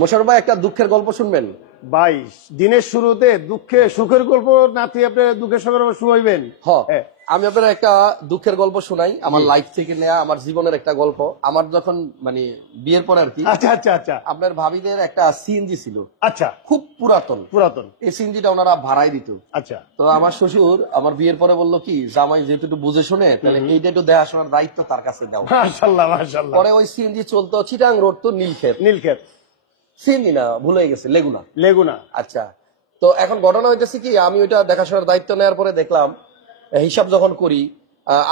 মোশাররফ ভাই একটা দুঃখের গল্প শুনবেন ভাই? দিনের শুরুতে দুঃখে সুখের গল্প নাতি আপনি দুঃখের সুখের গল্প শুনাইবেন? হ্যাঁ, আমি আপনার একটা দুঃখের গল্প শোনাই, আমার লাইফ থেকে নেয়া, আমার জীবনের একটা গল্প। আমার যখন মানে বিয়ের পরে আর কি, আচ্ছা আচ্ছা আচ্ছা আপনার ভাবিদের একটা সিএনজি ছিল, আচ্ছা, খুব পুরাতন পুরাতন। এই সিএনজিটা ওনারা ভাড়াই দিত। আচ্ছা, তো আমার শ্বশুর আমার বিয়ের পরে বললো কি, জামাই যেহেতু একটু বুঝে শুনে, তাহলে এইটা একটু দেখাশোনার দায়িত্ব তার কাছে দাও। মাশাআল্লাহ মাশাআল্লাহ। পরে ওই সিএনজি চলতো চিটাং রোড তো নীলক্ষেত, নীলক্ষেত সিএনজি না ভুলে গেছে, লেগুনা। লেগুনা। আচ্ছা, তো এখন ঘটনা হইতেছে কি, আমি ওইটা দেখাশোনার দায়িত্ব নেওয়ার পরে দেখলাম, হিসাব যখন করি,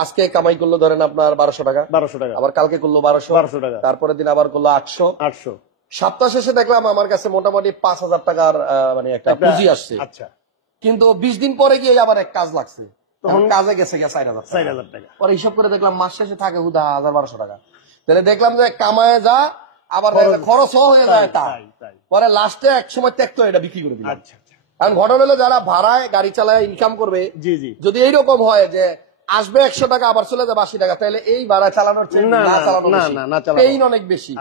আজকে কামাই করলো ধরেন আপনার 1200 টাকা, 1200 টাকা, আবার কালকে করলো 1200 টাকা, তারপরের দিন আবার করলো 800। সপ্তাহ শেষে দেখলাম আমার কাছে মোটামুটি 5000 টাকার মানে একটা পুঁজি আসছে। আচ্ছা, কিন্তু 20 দিন পরে গিয়ে আবার এক কাজ লাগছে, তখন কাজে গেছে 4000 টাকা। পরে হিসাব করে দেখলাম মাস শেষে থাকে হুদা 1200 টাকা। তাহলে দেখলাম যে কামায় যা আবার খরচও হয়ে যায় তা। পরে লাস্টে এক সময় ত্যাক্ত এটা বিক্রি করে দিলাম। কারণ ঘটনা হলো যারা ভাড়ায় গাড়ি চালায় ইনকাম করবে, যদি এইরকম হয় যে আসবে 100 টাকা আবার চলে যাবে 80 টাকা, তাহলে এই ভাড়া চালানোর চেয়ে না চালানো পেইন অনেক বেশি।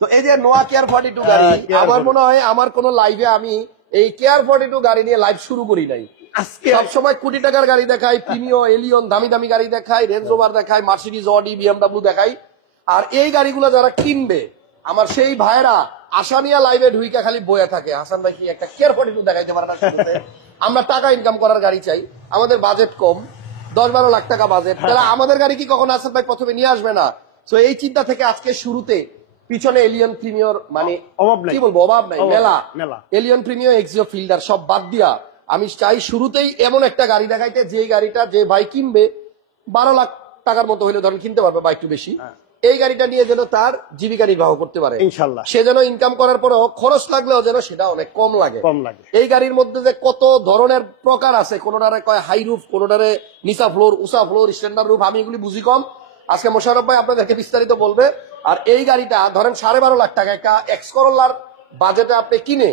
তো এই যে নোয়া কেয়ার 42 গাড়ি, আমার মনে হয় আমার কোন লাইভে আমি এই কেয়ার 42 গাড়ি নিয়ে লাইভ শুরু করি নাই। সবসময় কোটি টাকার গাড়ি দেখাই, প্রিমিও, এলিয়ন, দামি দামি গাড়ি দেখাই, রেঞ্জ রোভার দেখাই, মার্সিডিজ, অডি, বিএমডব্লিউ দেখাই। আর এই গাড়িগুলো যারা কিনবে আমার সেই ভাইরা আসামিয়া লাইভে ঢুইকা খালি বয়ে থাকে, হাসান ভাই কি একটা কেয়ার 42 দেখাইতে পারে না? আমরা টাকা ইনকাম করার গাড়ি চাই, আমাদের বাজেট কম, 10-12 লাখ টাকা বাজেট, তাহলে আমাদের গাড়ি কি কখনো হাসান ভাই প্রথমে নিয়ে আসবে না? তো এই চিন্তা থেকে আজকে শুরুতে পিছনে এলিয়ন প্রিমিয়র মানে কি বলবো, অভাব নাই, মেলা এলিয়ন প্রিমিয়র, এক্সিও ফিল্ডার সব বাদ দিয়া আমি চাই শুরুতেই এমন একটা গাড়ি দেখাইতে যে গাড়িটা যে ভাই কিনবে 12 লাখ টাকার মতো হইলে ধরেন কিনতে পারবে বা একটু বেশি, এই গাড়িটা নিয়ে যেন তার জীবিকা নির্বাহ করতে পারে ইনশাল্লাহ। সে যেন ইনকাম করার পরেও খরচ লাগলেও যেন সেটা অনেক কম লাগে। এই গাড়ির মধ্যে যে কত ধরনের প্রকার আছে, কোনোটারে কয় হাই রুফ, কোনোটারে নিচা ফ্লোর, উঁচা ফ্লোর, স্ট্যান্ডার্ড রুফ, আমি এগুলি বুঝি কম। আজকে মোশাররফ ভাই আপনাদেরকে বিস্তারিত বলবে। আর এই গাড়িটা ধরেন 12.5 লাখ টাকা একটা এক্স করোলার বাজেটে আপনি কিনে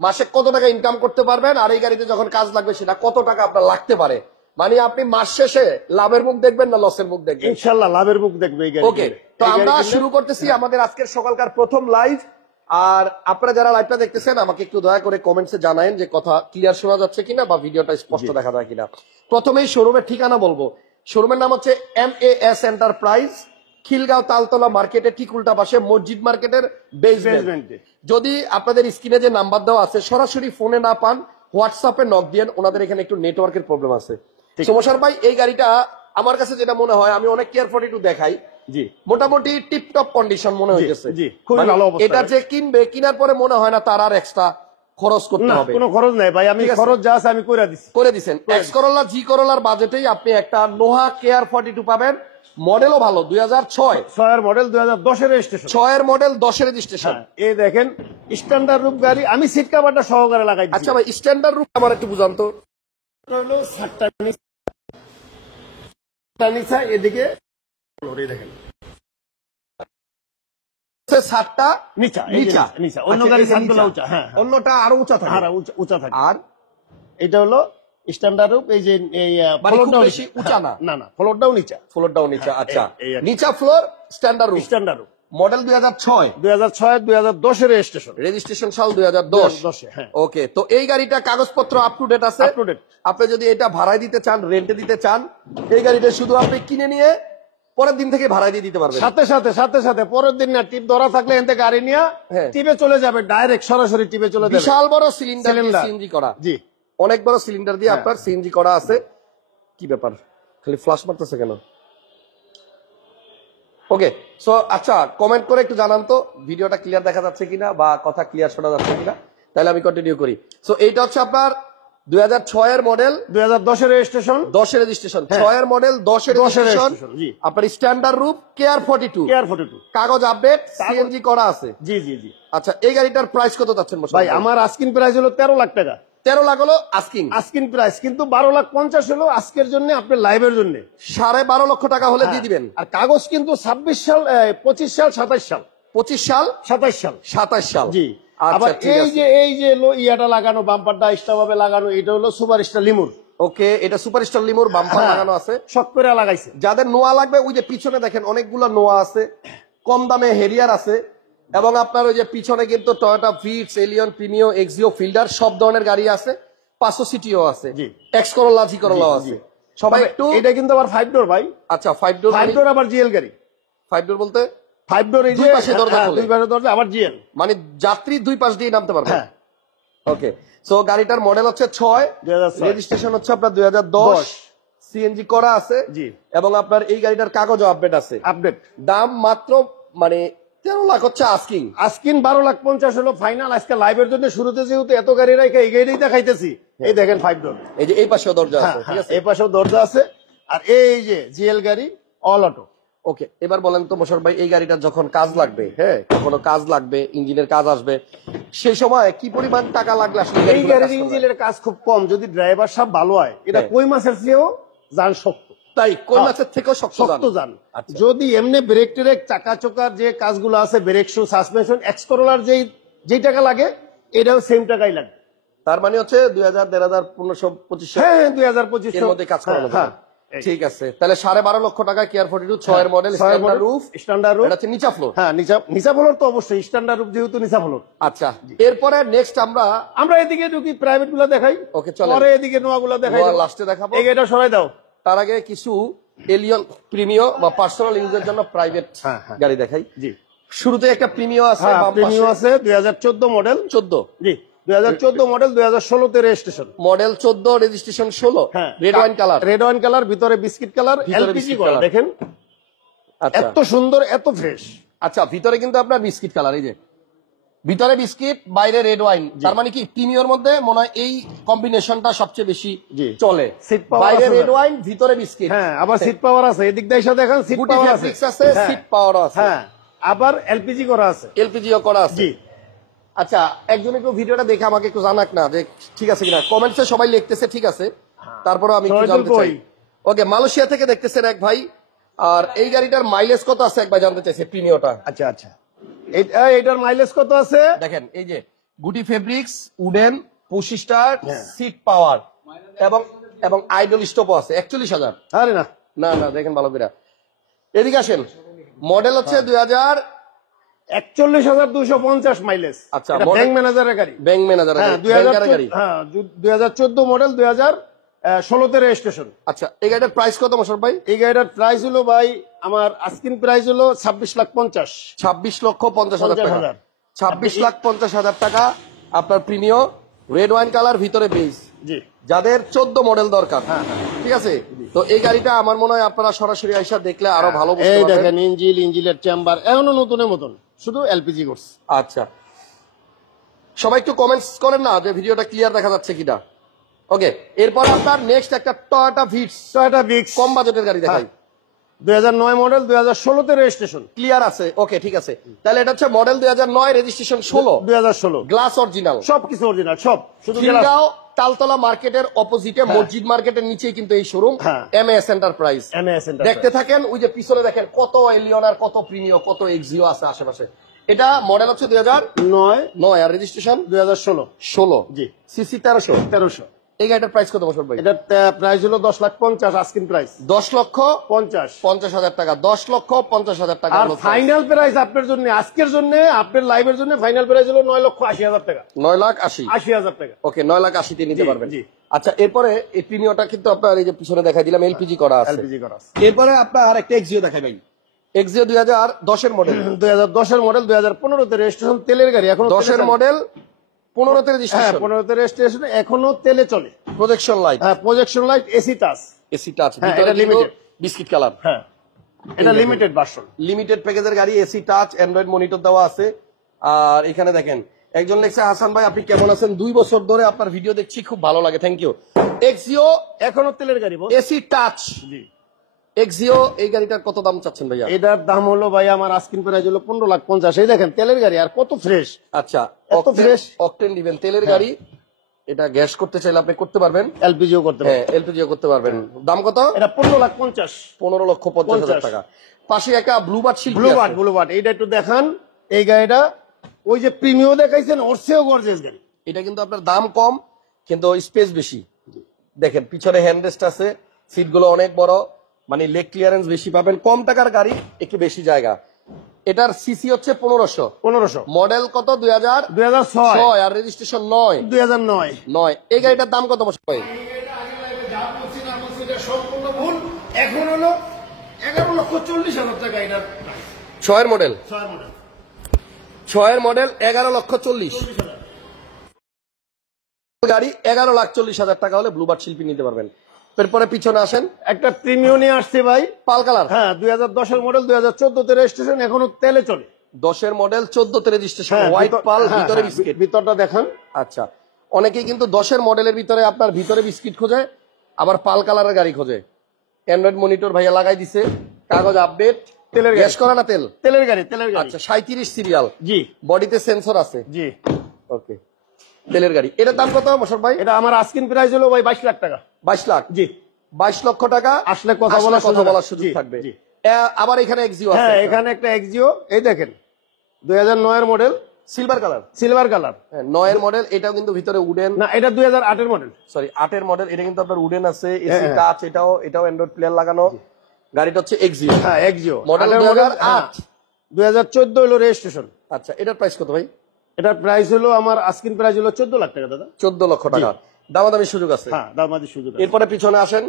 মাসে কত টাকা ইনকাম করতে পারবেন, আর এই গাড়িতে যখন কাজ লাগবে সেটা কত টাকা আপনার লাগতে পারে, মানে আপনি মাস শেষে লাভের মুখ দেখবেন না লসের মুখ দেখবেন? ইনশাআল্লাহ লাভের মুখ দেখবে। ওকে, তো আমরা শুরু করতেছি আমাদের আজকের সকালকার প্রথম লাইভ। আর আপনারা যারা লাইভটা দেখতেছেন আমাকে একটু দয়া করে কমেন্টসে জানায়েন যে কথা ক্লিয়ার শোনা যাচ্ছে কিনা বা ভিডিওটা স্পষ্ট দেখা যায় কিনা। প্রথমেই শোরুমের ঠিকানা বলবো। শোরুমের নাম হচ্ছে MAS এন্টারপ্রাইজ, খিলগাঁও তালতলা মার্কেটে ঠিক উল্টা পাশে মসজিদ মার্কেটের বেসমেন্টে। যদি আপনাদের স্ক্রিনে যে নাম্বার দেওয়া আছে সরাসরি ফোনে না পান, হোয়াটসঅ্যাপে নক দিয়েন, ওনাদের এখানে একটু নেটওয়ার্কের প্রবলেম আছে। সমস্যার ভাই এই গাড়িটা আমার কাছে যেটা মনে হয়, আমি অনেক কেয়ার 42 দেখাই, মোটামুটি টিপটপ কন্ডিশন মনে হইতেছে। এটা যে কিনবে, কিনার পরে মনে হয় না তার আর এক্সট্রা খরচ করতে হবে। কোনো খরচ নাই ভাই, আমি খরচ যা আছে আমি করে দিছেন। এক্স করোলা, জি করোলার বাজেটেই আপনি একটা নোহা কেয়ার 42 পাবেন। মডেলও ভালো, 2006 এর মডেল, 2010 এর রেজিস্ট্রেশন, 6 এর মডেল, 10 এর রেজিস্ট্রেশন। এই দেখেন স্ট্যান্ডার্ড রূপ গাড়ি, আমি সিট কভারটা সহকারে লাগাই দিছি। আচ্ছা ভাই, স্ট্যান্ডার্ড রূপ আমার একটু বুঝান তো। হলো 7টা নিচা, এদিকে দেখেন 7টা নিচা, নিচা। অন্য গাড়ি সানগুলো উঁচা, হ্যাঁ অন্যটা আরো উঁচা থাকে, উঁচা থাকে। আর এটা হলো স্ট্যান্ডার্ড রূপ। এই যে এই ফ্লোরটাও বেশি উঁচা না, না ফ্লোরটাও নিচা। আচ্ছা, নিচা ফ্লোর, স্ট্যান্ডার্ড রূপ। মডেল 2006, 2010 এর রেজিস্ট্রেশন সাল 2010। ওকে, তো এই গাড়িটা কাগজপত্র আপ টু ডেট আছে। আপনি যদি এটা ভাড়ায় দিতে চান, রেন্টে দিতে চান, এই গাড়িটা শুধু আপনি কিনে নিয়ে পরের দিন থেকে ভাড়ায় দিয়ে দিতে পারবেন। সাথে পরের দিন না, টিপ ধরা থাকলে এতে গাড়ি নিয়ে টিপে চলে যাবে, ডাইরেক্ট সরাসরি টিপে চলে যাবে। বিশাল বড় সিলিন্ডার সিএনজি করা, জি অনেক বড় সিলিন্ডার দিয়ে আপনার সিএনজি করা আছে। কি ব্যাপার, খালি ফ্লাশ মারতেছে কেন? ওকে, সো আচ্ছা কমেন্ট করে একটু জানান তো ভিডিওটা ক্লিয়ার দেখা যাচ্ছে কিনা বা কথা ক্লিয়ার শোনা যাচ্ছে কিনা, তাহলে আমি কন্টিনিউ করি। সো এইটা হচ্ছে আপনার 2006 এর মডেল, 2010 এর রেজিস্ট্রেশন, 10 এর রেজিস্ট্রেশন, 6 এর মডেল, 10 এর রেজিস্ট্রেশন। আপনার স্ট্যান্ডার্ড রূপ, কেয়ার 42, কাগজ আপডেট, সিএনজি করা আছে। জি। আচ্ছা, এই গাড়িটার প্রাইস কত যাচ্ছেন ভাই? আমার আস্কিং প্রাইস হলো 13 লাখ টাকা। 13 লাখ হলো আস্কিং প্রাইস, কিন্তু 12,50,000 হলো আজকের জন্য, আপনার লাইভের জন্য 12.5 লক্ষ টাকা হলে দিয়ে দিবেন। আর কাগজ কিন্তু 26 সাল, 25 সাল, 27 সাল, 25 সাল, 27 সাল। জি। আবার এই যে ইয়াটা লাগানো, বাম্পারটা এক্সট্রা ভাবে লাগানো, এটা হলো সুপার স্টার লিমুর। ওকে, এটা সুপার স্টার লিমুর বাম্পার লাগানো আছে, শক করে লাগাইছে। যাদের নোয়া লাগবে ওই যে পিছনে দেখেন অনেকগুলো নোয়া আছে, কম দামে হেরিয়ার আছে, এবং আপনার ওই যে পিছনে কিন্তু Toyota Vitz, Allion, Premio, Axio, Fielder সব ধরনের গাড়ি আছে, 500 সিটিও আছে, জি। এক্স করোলা, জি করোলাও আছে। সবাই একটু, এটা কিন্তু আবার 5 ডোর ভাই। আচ্ছা 5 ডোর, 5 ডোর আবার জিএল গাড়ি। 5 ডোর বলতে 5 ডোর এই যে দুই পাশে দরজা খোলে। দুই পাশে দরজা আবার জিএল, মানে যাত্রী দুই পাশ দিয়ে নামতে পারবে। হ্যাঁ। ওকে, সো গাড়িটার মডেল হচ্ছে 6, 2006, রেজিস্ট্রেশন হচ্ছে আপনার 2010, সিএনজি করা আছে, জি। এবং আপনার এই গাড়িটার কাগজও আপডেট আছে। আপডেট। দাম মাত্র মানে 13 লাখ হচ্ছে আস্কিং। আজকিন 12,50,000 হলো ফাইনাল। আজকে লাইভের জন্য শুরুতে যেহেতু এত গাড়ি রাখা এই গাড়িটাই দেখাইতেছি। এই দেখেন 5 ডোর, এই যে এই পাশেও দরজা আছে, হ্যাঁ, ঠিক আছে। এই পাশেও দরজা আছে, আর এই যে জিএল গাড়ি অল অটো। ওকে, এবার বলেন তো মোশাররফ ভাই, এই গাড়িটার যখন কাজ লাগবে, হ্যাঁ কোনো কাজ লাগবে, ইঞ্জিনের কাজ আসবে, সেই সময় কি পরিমাণ টাকা লাগলে আসলে এই গাড়ির ইঞ্জিনের কাজ খুব কম, যদি ড্রাইভার সব ভালো হয়। এটা হ্যাঁ। কই মাছের চেয়েও যান শক্ত, তাই কোন মাছের থেকেও শক্ত যান। আচ্ছা। যদি এমনি ব্রেক টেরেক চাকা চোকার যে কাজগুলো আছে, ব্রেক শু, সাসপেনশন, এক্স করোলার যেই টাকা লাগে এটাও সেম টাকাই লাগবে। তার মানে হচ্ছে 2000, 1500, 2500 হ্যাঁ 2025 এর মধ্যে কাজ করানো যাবে। ঠিক আছে, তাহলে 12.5 লক্ষ টাকা কেয়ার 42 6 এর model, standard roof, standard roof, এটা হচ্ছে নিচা ফ্লোর। হ্যাঁ নিচা ফ্লোর তো অবশ্যই, স্ট্যান্ডার্ড রুফ যেহেতু নিচা ফ্লোর। আচ্ছা, এরপরে নেক্সট আমরা এদিকে ঢুকি, প্রাইভেট গুলো দেখাই। ওকে চলেন, পরে এদিকে নোয়া গুলো দেখাই, লাস্টে দেখাবো। এই এটা সরাই দাও। তার আগে কিছু এলিয়ন প্রিমিও বা পার্সোনাল ইউজের জন্য প্রাইভেট গাড়ি দেখাই। জি, শুরুতে একটা প্রিমিও আছে, প্রিমিও আছে 2014 মডেল। 14, জি 2014 মডেল, 2016 তে registration. Model 14, registration 16, red wine colour. Red wine colour, ভিতরে বিস্কিট কালার, এলপিজি করা, দেখেন আচ্ছা এত সুন্দর, এত ফ্রেশ। আচ্ছা, ভিতরে কিন্তু আপনার বিস্কিট কালার, এই যে ভিতরে বিস্কিট, বাইরে রেড ওয়াইন। তার মানে কি প্রিমিয়র মধ্যে মনে হয় এই কম্বিনেশনটা সবচেয়ে বেশি চলে। বাইরে রেড ওয়াইন, ভিতরে বিস্কিট। হ্যাঁ, আবার সিট পাওয়ার আছে, এদিক দিয়ে এসে দেখেন সিট পাওয়ার আছে, সিট পাওয়ার আছে। হ্যাঁ, আবার এলপিজি করা আছে, এলপিজিও করা আছে। জি। আচ্ছা, একজন একটু ভিডিওটা দেখে আমাকে একটু জানাক না যে ঠিক আছে কিনা। কমেন্টসে সবাই লিখতেছে ঠিক আছে, তারপরে আমি একটু জানতে চাই। ওকে, মালয়েশিয়া থেকে দেখতেছেন এক ভাই, আর এই গাড়িটার মাইলেজ কত আছে এক ভাই জানতে চাইছে, প্রিমিয়টা। আচ্ছা আচ্ছা, এটার মাইলেজ কত আছে দেখেন, এই যে গুটি fabrics, wooden, push start, seat power, এবং আইডল স্টপও আছে। 41,000। আরে না না না, দেখেন ভালো করে, এদিকে আসেন। মডেল হচ্ছে 2000, 41,250 মাইলেজ। আচ্ছা, ব্যাংক ম্যানেজারের গাড়ি, ব্যাংক ম্যানেজারের গাড়ি। হ্যাঁ 2014 মডেল, 2016 তে রেজিস্ট্রেশন। আচ্ছা, এই গাড়িটার প্রাইস কত মোশাররফ ভাই? এই গাড়িটার প্রাইস হলো ভাই, আমার আস্কিং প্রাইস হলো 26,50,000। 26,50,000 টাকা। 26,50,000 টাকা আপনার প্রিমিও, রেড ওয়াইন কালার, ভিতরে বেজ। জি, যাদের 14 মডেল দরকার, ঠিক আছে, তো এই গাড়িটা আমার মনে হয় আপনারা সরাসরি আইসা দেখলে আরো ভালো বুঝতে এই পারবেন। দেখেন ইঞ্জিনের চেম্বার এখনো নতুনের মতন, শুধু এলপিজি করছে। আচ্ছা, সবাই একটু কমেন্টস করেন না যে ভিডিওটা ক্লিয়ার দেখা যাচ্ছে কিনা। ওকে, এরপর আপনার নেক্সট একটা টয়োটা ভিটস, কম বাজেটের গাড়ি দেখাই। 2009 মডেল, 2016 তে রেজিস্ট্রেশন। ক্লিয়ার আছে? ওকে, ঠিক আছে, তাহলে এটা হচ্ছে মডেল 2009, রেজিস্ট্রেশন 16, গ্লাস অরিজিনাল, সবকিছু অরিজিনাল, সব শুধু খিলগাঁও তালতলা মার্কেটের অপোজিটে, মসজিদ মার্কেটের নিচেই কিন্তু এই শোরুম, এমএস এন্টারপ্রাইজ। দেখতে থাকেন, ওই যে পিছনে দেখেন কত এলিয়ন আর কত প্রিমিও, কত এক্সিও আছে আশেপাশে। এটা মডেল হচ্ছে 2009 আর রেজিস্ট্রেশন 2016। জি, সিসি 1300। এই গাড়িটার প্রাইস কত বছর ভাই? এটার প্রাইস হলো 10,50,000, আস্কিং প্রাইস 10,50,000 টাকা। 10,50,000 টাকা আর ফাইনাল প্রাইস আপনার জন্য, আজকের জন্য, আপনার লাইভের জন্য ফাইনাল প্রাইস হলো 9,80,000 টাকা। 9,80,000 টাকা। ওকে, 9,80,000 তে নিতে পারবেন। আচ্ছা, এরপরে এই প্রিমিয়টা কিন্তু আপনার এই যে পিছনে দেখাই দিলাম, এলপিজি করা আছে। এরপরে আপনার আরেকটা এক্সিও দেখাই ভাই। এক্সিও 2010 এর মডেল, 2010 এর মডেল, 2015 তে রেজিস্ট্রেশন, তেলের গাড়ি। এখন 10 এর মডেল, 15 তে রেজিস্ট্রেশন। 15 তে রেজিস্ট্রেশন, এখনো তেলে চলে। Projection light, projection light, AC touch. এটা লিমিটেড বিস্কিট কালার। হ্যাঁ, এটা লিমিটেড ভার্সন, লিমিটেড প্যাকেজের গাড়ি, এসি টাচ, অ্যান্ড্রয়েড মনিটর দেওয়া আছে। আর এখানে দেখেন একজন লেখছে, হাসান ভাই আপনি কেমন আছেন? 2 বছর ধরে আপনার ভিডিও দেখছি, খুব ভালো লাগে, থ্যাংক ইউ। এক্সিও এখনো তেলের গাড়ি, এসি টাচ। জি, এক্সিও এই গাড়িটার কত দাম চাচ্ছেন ভাইয়া? এটার দাম হলো ভাই, আমার আস্কিং প্রাইস হলো 15,50,000। এই দেখেন তেলের গাড়ি, আর কত ফ্রেশ। আচ্ছা, এত ফ্রেশ, অকটেন দিবেন, তেলের গাড়ি। এটা গ্যাস করতে চাইলে আপনি করতে পারবেন, এলপিজিও করতে পারবেন। হ্যাঁ, এলপিজিও করতে পারবেন। দাম কত? এটা 15,50,000। 15,50,000 টাকা। পাশে একটা ব্লুবার্ড শিল্ড, ব্লুবার্ড এইটা একটু দেখান। এই গাড়িটা ওই যে প্রিমিও দেখাইছেন, ওর চেয়েও গর্জিয়াস গাড়ি। এটা কিন্তু আপনার দাম কম, কিন্তু স্পেস বেশি। দেখেন পিছনে হ্যান্ডরেস্ট আছে, সিটগুলো অনেক বড়, মানে লেগ ক্লিয়ারেন্স বেশি পাবেন। কম টাকার গাড়ি, একটু বেশি জায়গা। এটার সিসি হচ্ছে 1500। 1500 মডেল কত? 2006 আর রেজিস্ট্রেশন 9। এই গাড়িটার দাম কত মশাই ভাই? সম্পূর্ণ ভুল। এখন হলো 11,40,000 টাকা এটার 6 মডেল। 6 মডেল 11,40,000 গাড়ি। 11,40,000 টাকা হলে ব্লুবার্ড শিল্পী নিতে পারবেন। এরপরে পিছনে আসেন, একটা প্রিমিয়াম নিয়ে আসছে ভাই, পাল কালার। হ্যাঁ 2010 মডেল, 2014 তে রেজিস্ট্রেশন, এখনো তেলে চলে। 10 মডেল, 14 তে রেজিস্ট্রেশন, হোয়াইট পাল, ভিতরে বিস্কিট। ভিতরটা দেখান। আচ্ছা, অনেকেই কিন্তু 10 মডেলের ভিতরে আপনার ভিতরে বিস্কিট খোঁজে, আবার পাল কালারের গাড়ি খোঁজে। অ্যান্ড্রয়েড মনিটর ভাইয়া লাগাই দিছে, কাগজ আপডেট। তেলের গ্যাস করা না তেল? তেলের গাড়ি, তেলের গাড়ি। আচ্ছা, 37 সিরিয়াল। জি। বডিতে সেন্সর আছে। জি। ওকে, তেলের গাড়ি। এটার দাম কত মোশাররফ ভাই? এটা আমার আস্কিং প্রাইস হলো ভাই 22 লাখ টাকা। 22 লাখ? জি। 22 লক্ষ টাকা আসলে কথা বলার সুযোগ থাকবে। জি। আবার এখানে এক্সিও আছে। হ্যাঁ, এখানে একটা এক্সিও, এই দেখেন 2009 এর model, silver colour. Silver colour. হ্যাঁ, 9 এর মডেল। এটাও কিন্তু ভিতরে উডেন না, এটা 2008 এর মডেল। সরি, 8 এর মডেল। এটা কিন্তু আপনার উডেন আছে, এসি টাচ। এটাও অ্যান্ড্রয়েড প্লেয়ার লাগানো। গাড়িটা হচ্ছে এক্সিও। হ্যাঁ, এক্সিও মডেল 2008। 2014 হলো রেজিস্ট্রেশন। আচ্ছা, এটার প্রাইস কত ভাই? এটার প্রাইস হলো, আমার আস্কিং প্রাইস হলো 14 লাখ টাকা দাদা। 14 লক্ষ টাকা। দামাদামি সুযোগ আছে। হ্যাঁ, দামাদামি সুযোগ আছে। এরপরে পিছনে আসেন,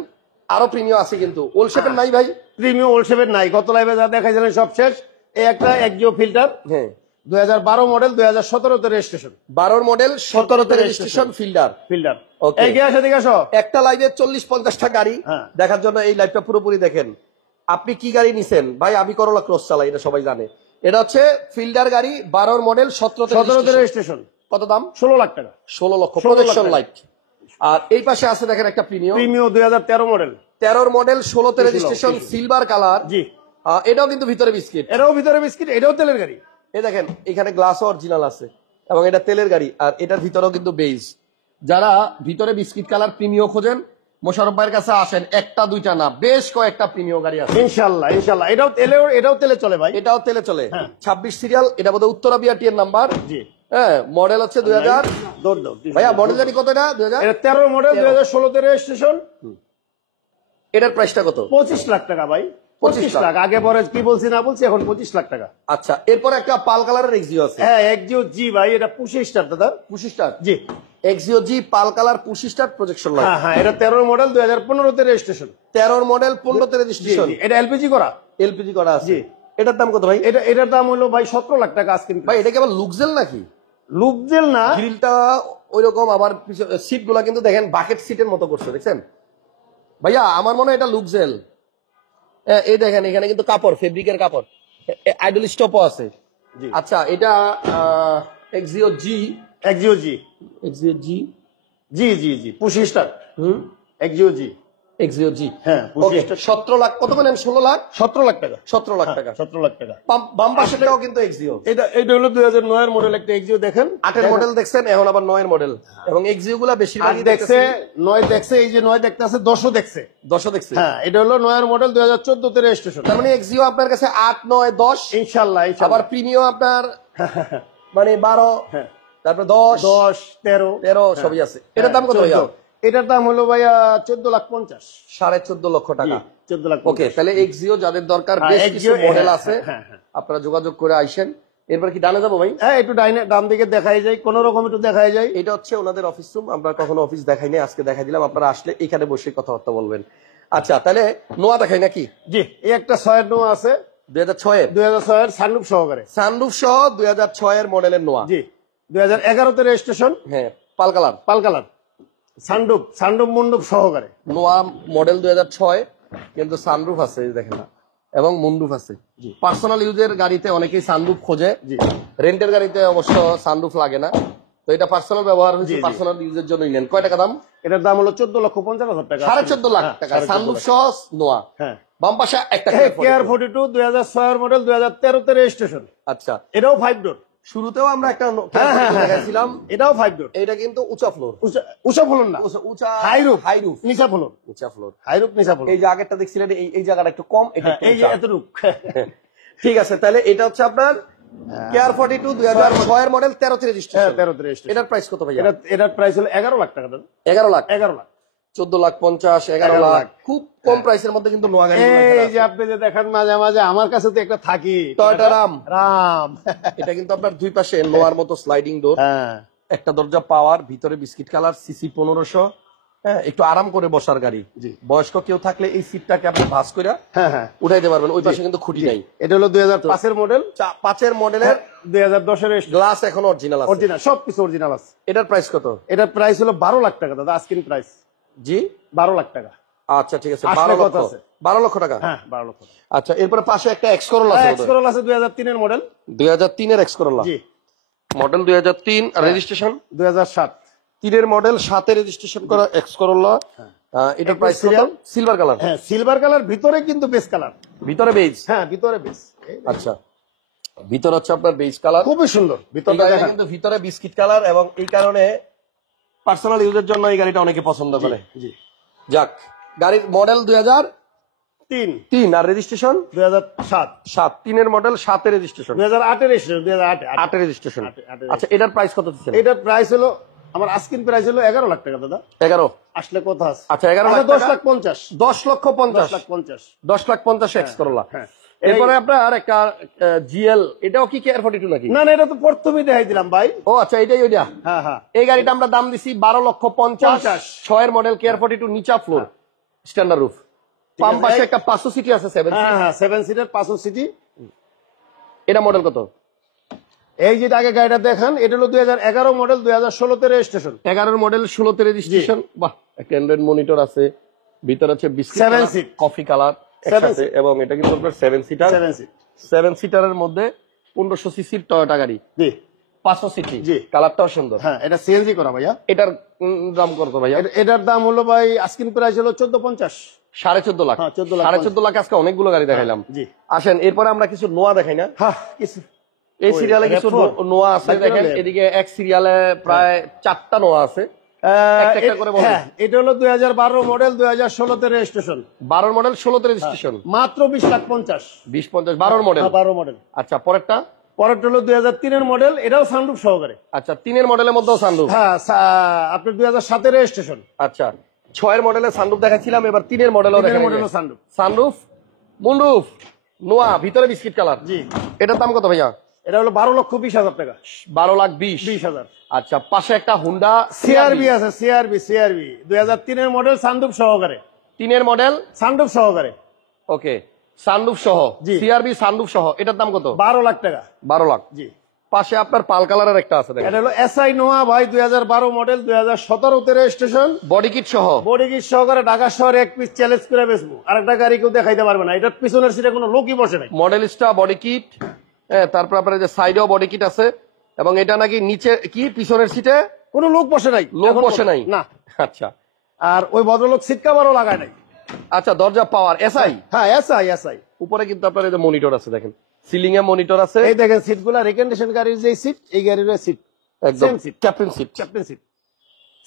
আরো প্রিমিয়াম আছে কিন্তু। ওল শেপের নাই ভাই? প্রিমিয়াম ওল শেপের নাই, গত লাইভে যা দেখাইছিলেন সব শেষ। এই একটা এক্সিও ফিল্টার। হ্যাঁ, 2012 মডেল, 2017 তে রেজিস্ট্রেশন। 12 মডেল, 17 তে রেজিস্ট্রেশন, ফিল্টার। ওকে, এই গ্যাস এদিকে আসো। একটা লাইভে 40-50টা গাড়ি দেখার জন্য এই লাইভটা পুরোপুরি দেখেন। আপনি কি গাড়ি নিছেন ভাই? আমি করোলা ক্রস চালাই, এটা সবাই জানে। এটা হচ্ছে ফিল্ডার গাড়ি, 12 মডেল, 17 তে রেজিস্ট্রেশন। কত দাম? 16 লাখ টাকা। 16 লক্ষ, প্রজেকশন লাইট। আর এই পাশে আছে দেখেন একটা প্রিমিয়াম 2013 মডেল। 13 মডেল, 16 তে রেজিস্ট্রেশন, সিলভার কালার। জি। এটাও কিন্তু ভিতরে বিস্কিট। এটাও ভিতরে বিস্কিট, এটাও তেলের গাড়ি। এই দেখেন, এখানে গ্লাস অরিজিনাল আছে এবং এটা তেলের গাড়ি। আর এটার ভিতরেও কিন্তু বেজ। যারা ভিতরে বিস্কিট কালার প্রিমিয়াম খোঁজেন, মোশাররফ ভাইয়ের কাছে আসেন। একটা দুইটা না, বেশ কয়েকটা প্রিমিয়াম গাড়ি আছে। ইনশাআল্লাহ, ইনশাআল্লাহ। এটাও তেলে চলে ভাই। এটাও তেলে চলে। 26 সিরিয়াল। এটা বোধহয় উত্তরা বিআরটি এর নাম্বার। জি। হ্যাঁ, মডেল হচ্ছে 2000। ভাইয়া মডেল জানি কত? এটা 2000। এটা 13 মডেল, 2016 তে রেজিস্ট্রেশন। এটার প্রাইসটা কত? 25 লাখ টাকা ভাই। 25 লাখ। আগে পরে কি বলছি না বলছি, এখন 25 লাখ টাকা। আচ্ছা, এরপর একটা পাল কালারের এক্সিও আছে। হ্যাঁ, এক্সিও জি ভাই, এটা 25 স্টার দাদা। 25 স্টার? জি। এক্সিও জি, পাল কালার, 25 স্টার, প্রজেকশন লাইট। হ্যাঁ, এটা 13 মডেল, 2015 তে রেজিস্ট্রেশন। 13 মডেল, 15 তে রেজিস্ট্রেশন। এটা এলপিজি করা। এলপিজি করা আছে। জি। এটার দাম কত ভাই? এটার দাম হলো ভাই 17 লাখ টাকা আজকে। ভাই এটা কি আবার লুকজেল নাকি? লুকজেল না, গ্রিলটা ওইরকম। আবার সিট গুলা কিন্তু দেখেন বাকেট সিটের মতো করছে, দেখছেন ভাইয়া? আমার মনে হয় এটা লুকজেল। এই দেখেন, এখানে কিন্তু কাপড়, ফেব্রিকের কাপড়। আইডল স্টপও আছে। আচ্ছা, এটা Axio G. Axio G. Axio G. G G G, 25 star. Axio G. Axio G. হ্যাঁ, 17 লাখ। কত বলেন? 16 লাখ? 17 লাখ টাকা। 17 লাখ টাকা। 17 লাখ টাকা। বাম পাশেটাও কিন্তু এক্সিও। এটা হলো 2009 এর মডেল একটা এক্সিও। দেখেন 8 এর মডেল দেখছেন, এখন আবার 9 এর মডেল। এবং এক্সিও গুলা বেশিরভাগই দেখছে, 9 দেখছে, এই যে 9 দেখতে আছে, 10ও দেখছে। 10ও দেখছে। হ্যাঁ, এটা হলো 9 এর মডেল, 2014 তে রেজিস্ট্রেশন। তার মানে এক্সিও আপনার কাছে 8, 9, 10 ইনশাআল্লাহ। আবার প্রিমিয়াম আপনার মানে 12, তারপর 10, 13 সবই আছে। এটার দাম কত ভাইয়া? এটার দাম হলো ভাইয়া 14 লাখ 50। 14.5 লক্ষ টাকা। 14 লাখ। ওকে, তাহলে এক্সিও যাদের দরকার, বেশ কিছু মডেল আছে, আপনারা যোগাযোগ করে আইসেন। এরপর কি ডানে যাবো ভাই? হ্যাঁ, একটু ডান দিকে দেখাই যায়, কোন রকম একটু দেখাই যায়। এটা হচ্ছে ওনাদের অফিস রুম। আমরা কখনো অফিস দেখাই নাই, আজকে দেখাই দিলাম। আপনারা আসলে এখানে বসে কথাবার্তা বলবেন। আচ্ছা, তাহলে নোয়া দেখাই নাকি? জি, এই একটা 6 এর নোয়া আছে, 2006 এর সানরুফ সহকারে। সানরুফ সহ 2006 এর মডেলের নোয়া। জি। 2011 তে রেজিস্ট্রেশন। হ্যাঁ, পাল কালার। সানরুফ মুন্ডুপ সহকারে। নোয়া মডেল 2006, কিন্তু সানরুফ আছে, দেখেন না, এবং মুন্ডুপ আছে। পার্সোনাল ইউজের গাড়িতে অনেকেই সানরুফ খোঁজে। রেন্টের গাড়িতে অবশ্য সানরুফ লাগে না। তো এটা পার্সোনাল ব্যবহার হচ্ছে, পার্সোনাল ইউজের জন্যই নেন। কয় টাকা দাম? এটার দাম হলো 14,50,000 টাকা। 14.5 লাখ টাকা সানরুফ সহ নোয়া। হ্যাঁ। বাম পাশে একটা কেয়ার 42, 2006 এর মডেল, 2013 তে রেজিস্ট্রেশন। আচ্ছা, এটাও 5 ডোর। শুরুতেও আমরা একটা দেখাইছিলাম, এটাও 5 ডোর। এটা কিন্তু উঁচা ফ্লোর। উঁচা ফ্লোর না, উঁচা হাইরুফ, নিচা ফ্লোর। উঁচা ফ্লোর, হাইরুফ, নিচা ফ্লোর। এই যে আগেরটা দেখছিলেন, এই জায়গাটা একটু কম, এটা এই যে এতটুক। ঠিক আছে, তাহলে এটা হচ্ছে আপনার কেয়ার 42, 2006 এর মডেল, 13 তে রেজিস্ট্রেশন। 13 তে রেজিস্ট্রেশন। এটার প্রাইস কত ভাই? এটার প্রাইস হলো 11 লাখ টাকা দাদা। 11 লাখ। 11 লাখ। 14,50,000, 11,00,000, খুব কম প্রাইসের মধ্যে কিন্তু নোয়া গাড়ি। এই যে আপনি যে দেখেন মাঝে মাঝে আমার কাছে তো একটা থাকি টয়োটা রাম। রাম এটা কিন্তু আপনার দুই পাশে লোয়ার মতো স্লাইডিং ডোর, হ্যাঁ একটা দরজা পাওয়ার, ভিতরে বিস্কিট কালার, সিসি 1500। হ্যাঁ, একটু আরাম করে বসার গাড়ি। জি। বয়স্ক কেউ থাকলে এই সিটটাকে আপনি ভাঁজ করে হ্যাঁ হ্যাঁ উঠাইতে পারবেন। ওই পাশে কিন্তু খুঁটি নাই। এটা হলো 2005 এর মডেল, 5 মডেলের 2010 এর গ্লাস এখন অরিজিনাল আছে। অরিজিনাল, সবকিছু অরিজিনাল আছে। এটার প্রাইস কত? এটার প্রাইস হলো 12 লাখ টাকা দাদা, আস্কিং প্রাইস। জি, 12 লাখ টাকা। আচ্ছা ঠিক আছে, আসলে 12 কত লক্ষ। আছে? 12 লক্ষ টাকা। হ্যাঁ 12 লক্ষ টাকা। আচ্ছা, এরপরে পাশে একটা এক্স করোলা আছে। এক্স করোলা আছে 2003 এর মডেল। 2003 এর এক্স করোলা জি, মডেল 2003, রেজিস্ট্রেশন 2007। 3 এর মডেল, 7 এ রেজিস্ট্রেশন করা এক্স করোলা। এটার প্রাইস কত? Silver colour. হ্যাঁ সিলভার কালার, ভিতরে কিন্তু বেস কালার। ভিতরে বেজ। হ্যাঁ ভিতরে বেস। আচ্ছা, ভিতর হচ্ছে আপনার বেজ কালার, খুবই সুন্দর ভিতরটা ভিতরে দেখেন। কিন্তু ভিতরে বিস্কিট কালার, এবং এই কারণে পার্সোনাল ইউজের জন্য এই গাড়িটা অনেকে পছন্দ করে। জি, যাক, গাড়ির মডেল 2003 3 আর রেজিস্ট্রেশন 2007। 7। 3 এর মডেল, 7 এর রেজিস্ট্রেশন, 2008 এর রেজিস্ট্রেশন, 2008 8 এর রেজিস্ট্রেশন। 8 এর আচ্ছা, এটার প্রাইস কত দিচ্ছেন? এটার প্রাইস হলো, আমার আস্কিং প্রাইস হলো 11 লাখ টাকা দাদা। 11। আসলে কথা আছে। আচ্ছা, 11 লাখ 10 টাকা। লাখ 50। 10 লক্ষ 50। 10 লাখ 50। 10 lakh 50 X Corolla. হ্যাঁ। এরপরে আপনার একটা জিএল, এটাও কি কেয়ার 42 নাকি? না না, এটা তো প্রথমেই দেখাই দিলাম ভাই। ও আচ্ছা, এটাই ওইটা। হ্যাঁ হ্যাঁ। এই গাড়িটা আমরা দাম দিছি 12 লক্ষ 50। 6 এর মডেল, কেয়ার 42, নিচা ফ্লোর, স্ট্যান্ডার্ড রুফ। পাম পাশে একটা 500 সিটি আছে, 7 সিট। হ্যাঁ হ্যাঁ 7 সিটার 500 সিটি। এটা মডেল কত? এই যেটা আগে গাড়িটা দেখেন, এটা হলো 2011 মডেল, 2016 তে রেজিস্ট্রেশন। 11 মডেল, 16 তে রেজিস্ট্রেশন। বাহ, একটা অ্যান্ড্রয়েড মনিটর আছে, ভিতরে হচ্ছে biscuit 7 colour, seat. Coffee colour 7 একসাথে, এবং এটা কিন্তু আপনার 7 সিটার। 7 সিট। 7 সিটারের মধ্যে 1500 সিসির টয়োটা গাড়ি, জি 500 সিটি। জি। কালারটাও সুন্দর। হ্যাঁ, এটা সিএনজি করা ভাইয়া। এটার দাম কত ভাইয়া? এটার দাম হলো ভাই, আস্কিং প্রাইস হলো 1450। 14.5 লাখ। হ্যাঁ, 14 লাখ। 14.5 লাখ। আজকে অনেকগুলো গাড়ি দেখাইলাম। জি। আসেন, এরপরে আমরা কিছু নোয়া দেখাই না? হ্যাঁ কিছু এই সিরিয়ালে কিছু নোয়া আছে, Natural দেখেন। air। এদিকে এক সিরিয়ালে প্রায় 4টা নোয়া আছে। একটা একটা করে বলেন। হ্যাঁ, এটা হলো 2012 মডেল, 2016 তে রেজিস্ট্রেশন। 12 মডেল, 16 তে রেজিস্ট্রেশন, মাত্র 20 লাখ 50। 20-50, 12 মডেল। 12 মডেল। আচ্ছা, পরেরটা? পরেরটা হলো 2003 এর মডেল, এটাও সানরুফ সহকারে। আচ্ছা, 3 এর মডেলের মধ্যেও সানরুফ। হ্যাঁ আপনার 2007 এর রেজিস্ট্রেশন। আচ্ছা, 6 এর মডেলের সানরুফ দেখাচ্ছিলাম, এবার 3 এর মডেলও দেখাই। মডেলও সানরুফ। সানরুফ, মুনরুফ, নোয়া, ভিতরে বিস্কিট কালার। জি। এটার দাম কত ভাইয়া? এটা হলো 12,20,000 টাকা। 12,20,000। 20,000। আচ্ছা, পাশে একটা হুন্ডা সিআরবি আছে, সিআরবি 2003 এর মডেল, সানরুফ সহকারে। 3 এর মডেল, সানরুফ সহকারে। ওকে, সানরুফ সহ, জি। সিআরবি সানরুফ সহ। এটার দাম কত? 12 লাখ টাকা। 12 লাখ। জি। পাশে আপনার পাল কালারের একটা আছে, দেখেন। এটা হলো এসআই নোয়া ভাই, 2012 মডেল, 2017 তে রেজিস্ট্রেশন। বডি কিট সহ। বডি কিট সহকারে, ঢাকা শহরে এক পিস চ্যালেঞ্জ করে বেচবো। আরেকটা গাড়ি কেউ দেখাইতে পারবে না। এটার পিছনের সিটে কোনো লোকই বসে নাই। Modellista body kit. হ্যাঁ, তারপর আপনার যে সাইডেও বডি কিট আছে, এবং এটা নাকি নিচে কি পিছনের সিটে কোনো লোক বসে নাই। লোক এখন বসে নাই না। আচ্ছা আর ওই ভদ্রলোক সিট কাভারও লাগায় নাই। আচ্ছা, দরজা পাওয়ার, এসআই। হ্যাঁ এসআই। উপরে কিন্তু আপনার এই যে মনিটর আছে, দেখেন, সিলিং এ মনিটর আছে। এই দেখেন সিটগুলা, রিকন্ডিশন গাড়ির যে সিট, এই গাড়ির সিট একদম same seat, captain seat. Captain seat.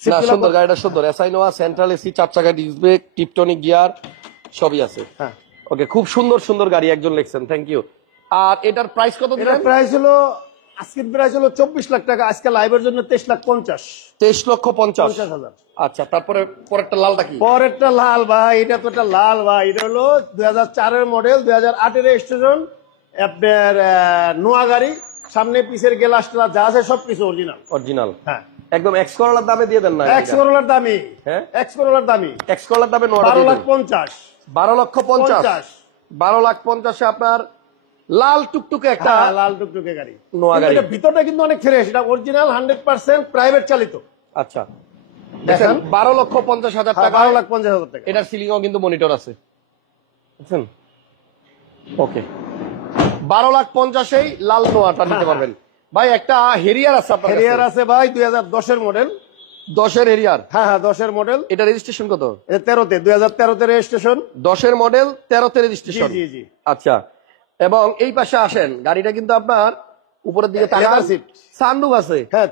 না, সুন্দর গাড়িটা, সুন্দর। এসআই নোয়া, সেন্ট্রাল এসি, 4 চাকা ডিস্ক ব্রেক, টিপটনিক গিয়ার, সবই আছে। হ্যাঁ ওকে, খুব সুন্দর সুন্দর গাড়ি একজন লিখছেন, থ্যাংক ইউ। আর এটার প্রাইস কত দিলেন? এটার প্রাইস হলো, আজকের প্রাইস হলো 24 লাখ টাকা। আজকে লাইভের জন্য 23 লাখ 50। 23 লক্ষ 50। 50,000। আচ্ছা, তারপরে পরেরটা লালটা কি? পরেরটা লাল ভাই, এটা তো একটা লাল ভাই। এটা হলো 2004 এর মডেল, 2008 এর রেজিস্ট্রেশন। আপনার নোয়া গাড়ি, সামনে পিছের গ্লাস টেলাস যা আছে সবকিছু অরিজিনাল। অরিজিনাল। হ্যাঁ, একদম এক্স করোলার দামে দিয়ে দেন না? এক্স করোলার দামি। হ্যাঁ, এক্স করোলার দামি। এক্স করোলার দামে 12 লাখ 50। 12 লক্ষ 50। 12 লাখ 50 আপনার লাল টুকটুকে একটা হ্যাঁ, লাল টুকটুকে গাড়ি, নোয়া কিন্তু গাড়ি। এটা ভিতরটা কিন্তু অনেক ফ্রেশ। এটা অরিজিনাল 100% প্রাইভেট চালিত। আচ্ছা, দেখেন, 12 লক্ষ 50,000 টাকা। 12 লাখ 50,000 টাকা। এটার সিলিংও কিন্তু মনিটর আছে, বুঝছেন? ওকে, 12 লাখ 50-এই লাল নোয়াটা নিতে পারবেন ভাই। একটা হেরিয়ার আছে আপনার কাছে? হেরিয়ার আছে ভাই, 2010 এর মডেল। 10 এর হেরিয়ার। হ্যাঁ হ্যাঁ 10 এর মডেল। এটা রেজিস্ট্রেশন কত? এটা 2013 তে রেজিস্ট্রেশন। 10 এর মডেল, 13 তে রেজিস্ট্রেশন। জি জি। আচ্ছা, এবং এই পাশে আসেন, গাড়িটা কিন্তু আপনার উপরের দিকে তাকান, Leather seat। সানরুফ আছে। হ্যাঁ,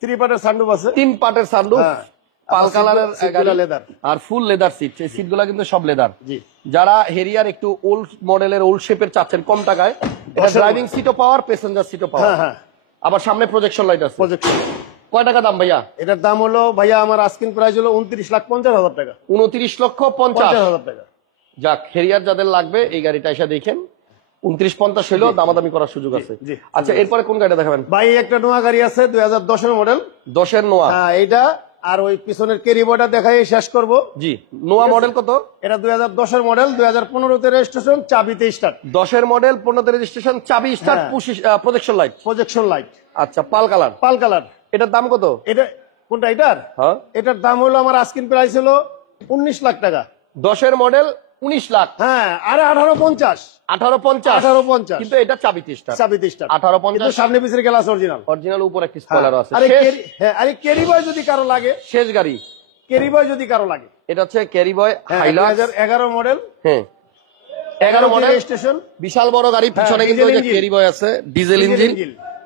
3 পার্টের সানরুফ আছে। 3 পার্টের সানরুফ, হ্যাঁ। পাল কালারের সিটগুলো leather। আর ফুল লেদার সিট। এই সিটগুলো কিন্তু সব লেদার। জি। যারা হেরিয়ার একটু ওল্ড মডেলের, ওল্ড শেপের চাচ্ছেন কম টাকায়, এটা ড্রাইভিং সিটও পাওয়ার, প্যাসেঞ্জার সিটও পাওয়ার। হ্যাঁ হ্যাঁ, আবার সামনে প্রজেকশন লাইট আছে। প্রজেক্টর। কয় টাকা দাম ভাইয়া? এটার দাম হলো ভাইয়া আমার আস্কিং প্রাইস হলো 29,50,000 টাকা। 29,50,000 টাকা। যাক, হেরিয়ার যাদের লাগবে এই গাড়িটা এসে দেখেন, 29-50 হইলেও দামাদামি করার সুযোগ আছে। জি। আচ্ছা, এরপরে কোন গাড়িটা দেখাবেন? ভাই একটা নোয়া গাড়ি আছে 2010 মডেল। 10 নোয়া। হ্যাঁ, এইটা আর ওই পিছনের ক্যারি বয়টা দেখাই শেষ করব। জি, নোয়া মডেল কত? এটা 2010 মডেল, 2015 তে রেজিস্ট্রেশন, চাবিতে স্টার্ট। 10 মডেল, 15 রেজিস্ট্রেশন, চাবি start, projection light. Projection light. আচ্ছা, পাল কালার। পাল কালার। এটার দাম কত? এটা কোনটা এটার? হ্যাঁ, এটার দাম হলো আমার আস্কিং প্রাইস হলো 19 লাখ টাকা। 10 মডেল 19 লাখ। হ্যাঁ, আরে 1850। 1850 কিন্তু এটা চাবিতে স্টার্ট। চাবিতে স্টার্ট। 1850 সামনে পিছের গ্লাস অরিজিনাল। অরিজিনাল, উপর একটা স্পয়লার আছে। আরে ক্যারি বয় যদি কারো লাগে, শেষ গাড়ি। ক্যারি বয় যদি কারো লাগে, এটা হচ্ছে ক্যারি বয় হাইলাক্স 2011 মডেল। হ্যাঁ, 11 মডেল স্টেশন, বিশাল বড় গাড়ি। পিছনে কিন্তু ওই যে ক্যারি বয় আছে, ডিজেল ইঞ্জিন,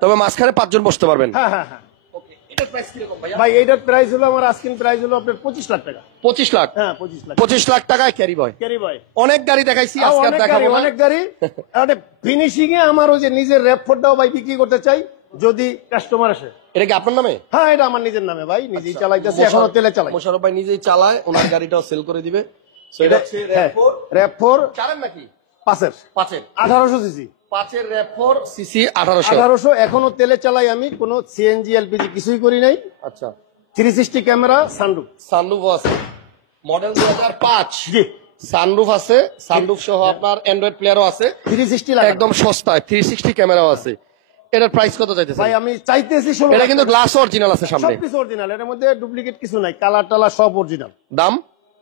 তবে মাঝখানে 5 জন বসতে পারবেন। হ্যাঁ হ্যাঁ হ্যাঁ। ওকে, এটার প্রাইস কি রকম ভাইয়া? ভাই এইটার প্রাইস হলো আমার আস্কিং প্রাইস হলো আপনার 25 লাখ টাকা। 25 লাখ। হ্যাঁ, 25 লাখ। 25 লাখ টাকায় ক্যারি বয়। ক্যারি বয় অনেক গাড়ি দেখাইছি, আজকে আর দেখাবো না। অনেক গাড়ি। আরে ফিনিশিং এ আমার ওই যে নিজের র‍্যাপ4টাও ভাই বিক্রি করতে চাই যদি কাস্টমার আসে। এটা কি আপনার নামে? হ্যাঁ, এটা আমার নিজের নামে ভাই, নিজেই চালাইতেছি, এখনো তেলে চালাই। মোশাররফ ভাই নিজেই চালায়, ওনার গাড়িটাও সেল করে দিবে। সেটা হচ্ছে র‍্যাপ4 চারের নাকি? 5-এর 1800 সিসি। 5-এর র‍্যাপ4 সিসি 1800। 1800 এখনো তেলে চালাই আমি, কোনো সিএনজি এলপিজি কিছুই করি নাই। আচ্ছা, 360 ক্যামেরা, সানরুফ। সানরুফ আছে, মডেল 2005। জি, সানরুফ আছে, সানরুফ সহ আপনার অ্যান্ড্রয়েড প্লেয়ারও আছে, 360 লাখ একদম সস্তায়। 360 ক্যামেরাও আছে। এটার প্রাইস কত চাইতেছে ভাই? আমি চাইতেছি 16 এটা লাখ কিন্তু টাকা। গ্লাস অরিজিনাল আছে সামনে, সবকিছু অরিজিনাল, এর মধ্যে ডুপ্লিকেট কিছু নাই, কালার টালার সব অরিজিনাল। দাম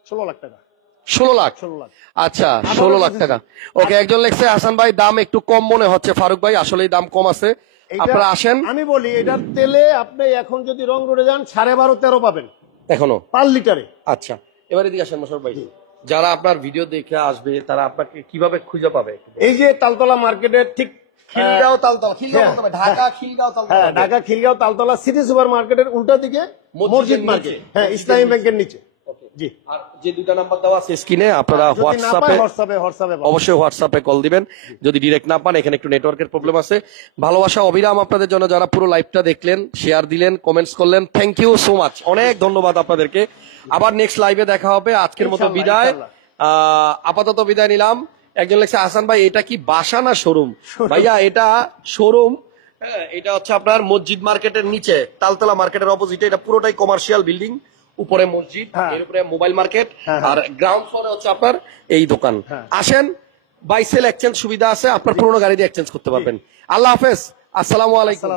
16 লাখ টাকা। 16 লাখ। 16 লাখ। আচ্ছা, 16 লাখ টাকা। ওকে, একজন লিখছে হাসান ভাই দাম একটু কম মনে হচ্ছে। ফারুক ভাই, আসলেই দাম কম আছে, আপনারা আসেন। আমি বলি এটার তেলে আপনি এখন যদি রং রোডে যান 12.5-13 পাবেন এখনো পার লিটারে। আচ্ছা, এবারে দিকে আসেন মোশাররফ ভাই। যারা আপনার ভিডিও দেখে আসবে তারা আপনাকে কিভাবে খুঁজে পাবে? এই যে তালতলা মার্কেটের ঠিক খিলগাঁও তালতলা, খিলগাঁও বলতে হবে, ঢাকা খিলগাঁও তালতলা। হ্যাঁ, ঢাকা খিলগাঁও তালতলা সিটি সুপার মার্কেটের উল্টা দিকে মসজিদ মার্কেট। হ্যাঁ, ইসলামী ব্যাংকের নিচে। জি। আর যে দুইটা নাম্বার দেওয়া আছে স্ক্রিনে, আপনারা যদি না পায় হোয়াটসঅ্যাপে অবশ্যই হোয়াটসঅ্যাপে কল দিবেন। যদি ডিরেক্ট না পান, এখানে একটু নেটওয়ার্কের প্রবলেম আছে। ভালোবাসা অবিরাম আপনাদের জন্য, যারা পুরো লাইভটা দেখলেন, শেয়ার দিলেন, কমেন্টস করলেন, থ্যাংক ইউ সো মাচ, অনেক ধন্যবাদ আপনাদেরকে। আবার নেক্সট লাইভে দেখা হবে। আজকের মতো বিদায়, আপাতত বিদায় নিলাম। একজন লেখছে হাসান ভাই এটা কি বাসা না শোরুম? ভাইয়া এটা শোরুম। হ্যাঁ, এটা হচ্ছে আপনার মসজিদ মার্কেটের নিচে, তালতলা মার্কেটের অপোজিটে। এটা পুরোটাই কমার্শিয়াল বিল্ডিং, উপরে মসজিদ, এর উপরে মোবাইল মার্কেট, আর গ্রাউন্ড ফ্লোরে হচ্ছে আপনার এই দোকান। আসেন, বাই সেল এক্সচেঞ্জ সুবিধা আছে, আপনার পুরোনো গাড়ি দিয়ে এক্সচেঞ্জ করতে পারবেন। আল্লাহ হাফেজ, আসসালামু আলাইকুম।